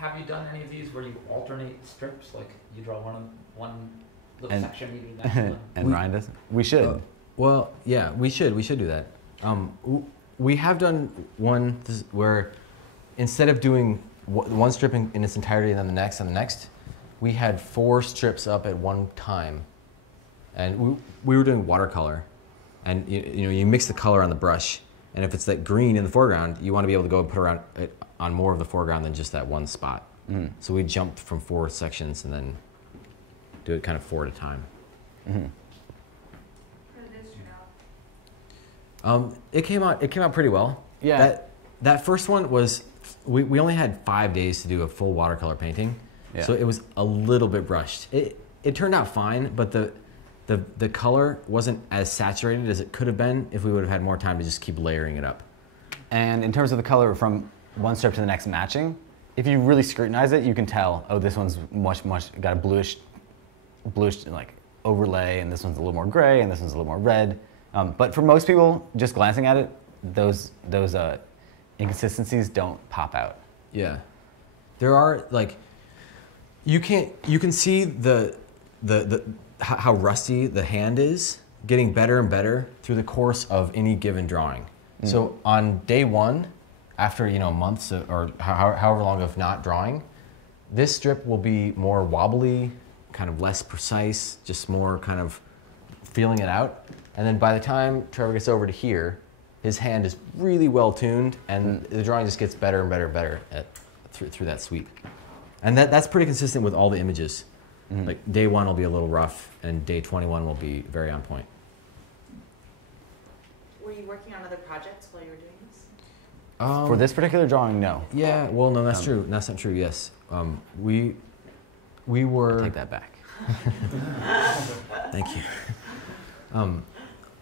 have you done any of these where you alternate strips? Like you draw one little section, maybe next one? And Ryan does? We should. Well, yeah, we should do that. We have done one where instead of doing one strip in its entirety and then the next and the next, we had 4 strips up at one time. And we were doing watercolor. And you mix the color on the brush. And if it's that green in the foreground, you want to be able to go and put around it on more of the foreground than just that one spot. Mm-hmm. So we jumped from 4 sections and then do it kind of 4 at a time. Mm-hmm. How did this turn out? It came out pretty well. Yeah. That first one was, we only had 5 days to do a full watercolor painting. Yeah. So it was a little bit brushed. It turned out fine, but the color wasn't as saturated as it could have been if we would have had more time to just keep layering it up. And in terms of the color from one strip to the next matching, if you really scrutinize it, you can tell, oh, this one's much got a bluish like overlay, and this one's a little more gray, and this one's a little more red. But for most people, just glancing at it, those inconsistencies don't pop out. Yeah, there are like, you can see how rusty the hand is getting better and better through the course of any given drawing. Mm. So on day 1, after months or however long of not drawing, this strip will be more wobbly, kind of less precise, just more kind of feeling it out. And then by the time Trevor gets over to here, his hand is really well tuned, and the drawing just gets better and better and better through that sweep. And that's pretty consistent with all the images. Mm-hmm. Like day 1 will be a little rough, and day 21 will be very on point. Were you working on other projects while you were doing this? For this particular drawing, no. Yeah, well, no, that's true. That's not true. Yes, we were. I take that back. Thank you.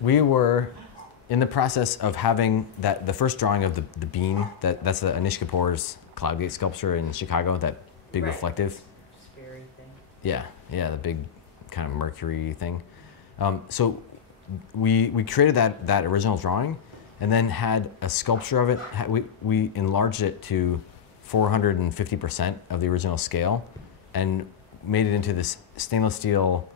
We were in the process of having the first drawing of the bean. That's the Anish Kapoor's Cloudgate sculpture in Chicago. That big reflective. Sphery thing. Yeah, the big kind of Mercury thing. So we created that original drawing, and then had a sculpture of it. We enlarged it to 450% of the original scale, and made it into this stainless steel,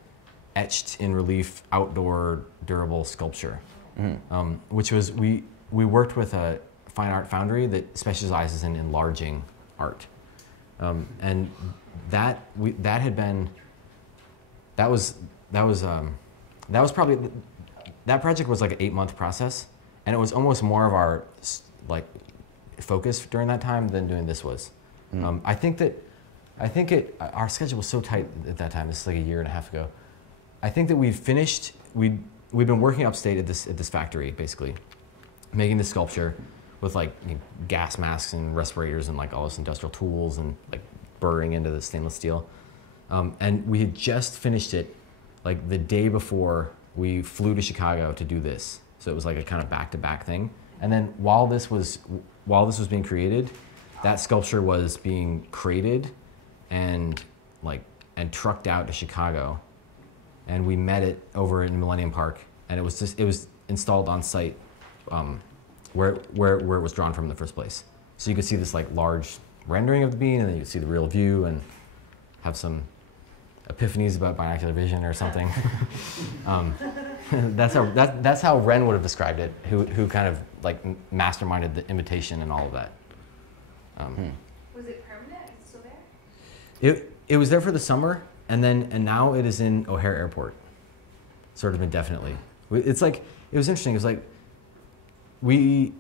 etched in relief, outdoor durable sculpture. Mm-hmm. Which was we worked with a fine art foundry that specializes in enlarging art, and that project was like an 8-month process, and it was almost more of our like focus during that time than doing this was. Mm. I think our schedule was so tight at that time. This is like a year and a half ago. I think that we'd been working upstate at this factory, basically making this sculpture with like gas masks and respirators and like all this industrial tools and like burring into the stainless steel. And we had just finished it like the day before we flew to Chicago to do this. So it was like a kind of back-to-back thing. And then while this was being created, that sculpture was being created and trucked out to Chicago. And we met it over in Millennium Park, and it was installed on site where it was drawn from in the first place. So you could see this like large rendering of the bean, and then you could see the real view and have some epiphanies about binocular vision or something. That's how Ren would have described it, who kind of like masterminded the imitation and all of that. Was it permanent? Is it still there? It was there for the summer, and now it is in O'Hare Airport, sort of indefinitely. It's like, it was interesting. It was like we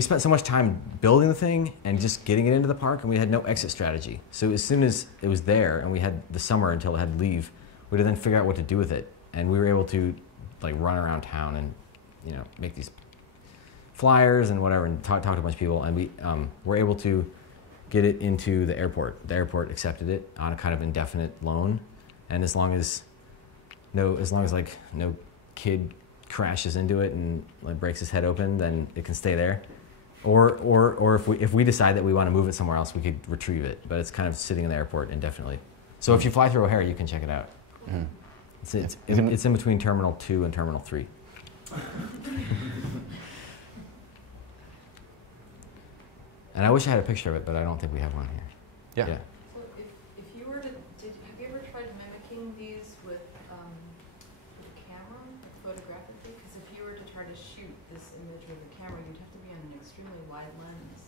spent so much time building the thing and just getting it into the park, and we had no exit strategy. So as soon as it was there, and we had the summer until it had to leave, we had to then figure out what to do with it, and we were able to like run around town and make these flyers and whatever, and talk to a bunch of people, and we were able to get it into the airport. The airport accepted it on a kind of indefinite loan, and as long as like no kid crashes into it and like breaks his head open, then it can stay there. Or if we decide that we want to move it somewhere else, we could retrieve it. But it's kind of sitting in the airport indefinitely. So if you fly through O'Hare, you can check it out. Mm-hmm. It's in between Terminal 2 and Terminal 3. And I wish I had a picture of it, but I don't think we have one here. Yeah. Yeah. So if you were to, have you ever tried mimicking these with a camera, like photographically? Because if you were to try to shoot this image with a camera, you'd have to be on an extremely wide lens.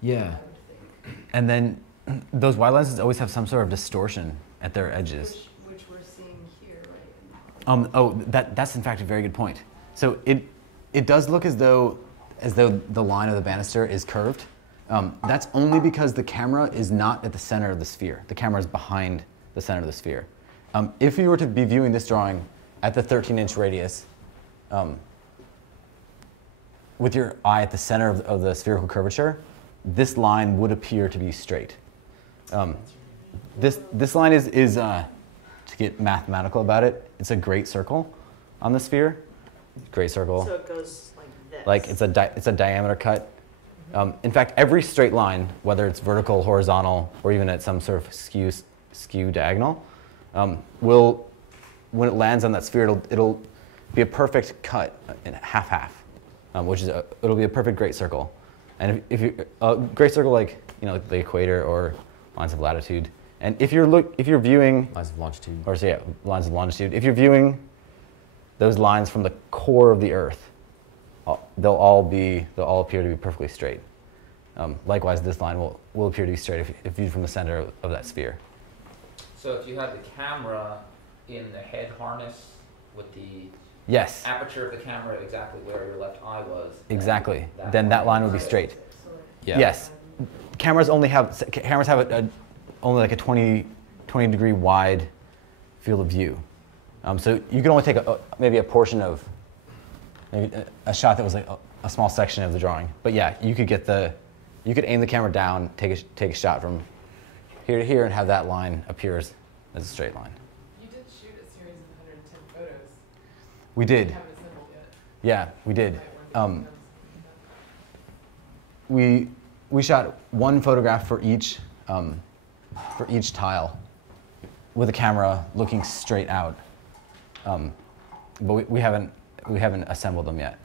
Yeah. I would think. And then those wide lenses always have some sort of distortion at their edges. Which we're seeing here, right? That's in fact a very good point. So it does look as though the line of the banister is curved. That's only because the camera is not at the center of the sphere. The camera is behind the center of the sphere. If you were to be viewing this drawing at the 13-inch radius, with your eye at the center of the spherical curvature, this line would appear to be straight. This line is to get mathematical about it, it's a great circle on the sphere. Great circle. So it goes like this. Like it's a diameter cut. In fact, every straight line, whether it's vertical, horizontal, or even at some sort of skew diagonal, will, when it lands on that sphere, it'll be a perfect cut in half-half, which is it'll be a perfect great circle. And if you great circle like the equator or lines of latitude, and if you're viewing Lines of longitude. or so yeah, lines of longitude, if you're viewing those lines from the core of the Earth, they'll all appear to be perfectly straight. Likewise, this line will appear to be straight if viewed from the center of that sphere. So if you had the camera in the head harness with the Yes, aperture of the camera exactly where your left eye was, exactly. Then that line would be straight. Yeah. Yes, cameras have only like a 20 degree wide field of view. So you can only take maybe a portion of maybe a shot that was like a small section of the drawing. But yeah, you could aim the camera down, take a shot from here to here, and have that line appear as a straight line. You did shoot a series of 110 photos. We did. You haven't assembled yet. Yeah, we did. Right, We shot one photograph for each tile with a camera looking straight out. But we haven't assembled them yet.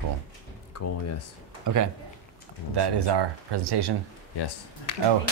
Cool. Cool. Yes. Okay. That is our presentation. Yes. Oh.